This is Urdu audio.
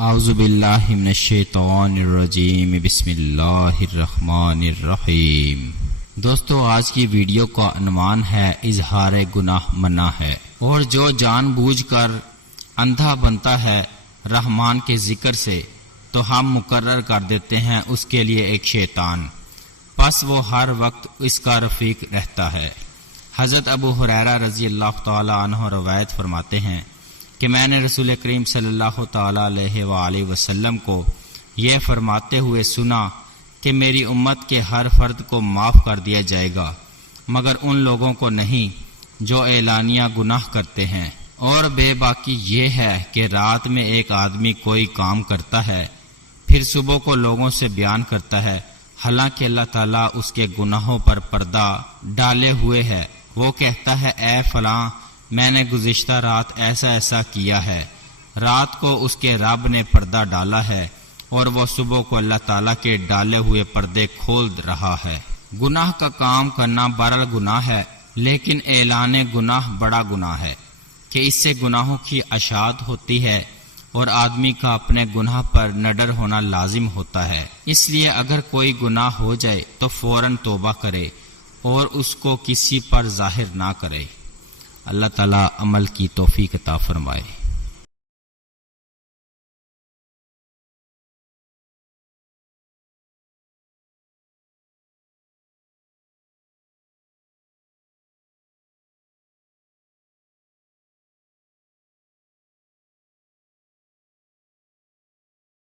اعوذ باللہ من الشیطان الرجیم، بسم اللہ الرحمن الرحیم۔ دوستو، آج کی ویڈیو کا عنوان ہے اظہار گناہ منع ہے، اور جو جان بوجھ کر اندھا بنتا ہے رحمان کے ذکر سے تو ہم مقرر کر دیتے ہیں اس کے لیے ایک شیطان، پس وہ ہر وقت اس کا رفیق رہتا ہے۔ حضرت ابو ہریرہ رضی اللہ تعالی عنہ روایت فرماتے ہیں کہ میں نے رسول کریم صلی اللہ تعالی علیہ وآلہ وسلم کو یہ فرماتے ہوئے سنا کہ میری امت کے ہر فرد کو معاف کر دیا جائے گا مگر ان لوگوں کو نہیں جو اعلانیہ گناہ کرتے ہیں۔ اور بے باکی یہ ہے کہ رات میں ایک آدمی کوئی کام کرتا ہے، پھر صبح کو لوگوں سے بیان کرتا ہے، حالانکہ اللہ تعالیٰ اس کے گناہوں پر پردہ ڈالے ہوئے ہے۔ وہ کہتا ہے، اے فلاں، میں نے گزشتہ رات ایسا ایسا کیا ہے۔ رات کو اس کے رب نے پردہ ڈالا ہے اور وہ صبح کو اللہ تعالیٰ کے ڈالے ہوئے پردے کھول رہا ہے۔ گناہ کا کام کرنا بہرحال گناہ ہے، لیکن اعلان گناہ بڑا گناہ ہے کہ اس سے گناہوں کی اشاعت ہوتی ہے اور آدمی کا اپنے گناہ پر نڈر ہونا لازم ہوتا ہے۔ اس لیے اگر کوئی گناہ ہو جائے تو فوراً توبہ کرے اور اس کو کسی پر ظاہر نہ کرے۔ اللہ تعالیٰ عمل کی توفیق عطا فرمائے۔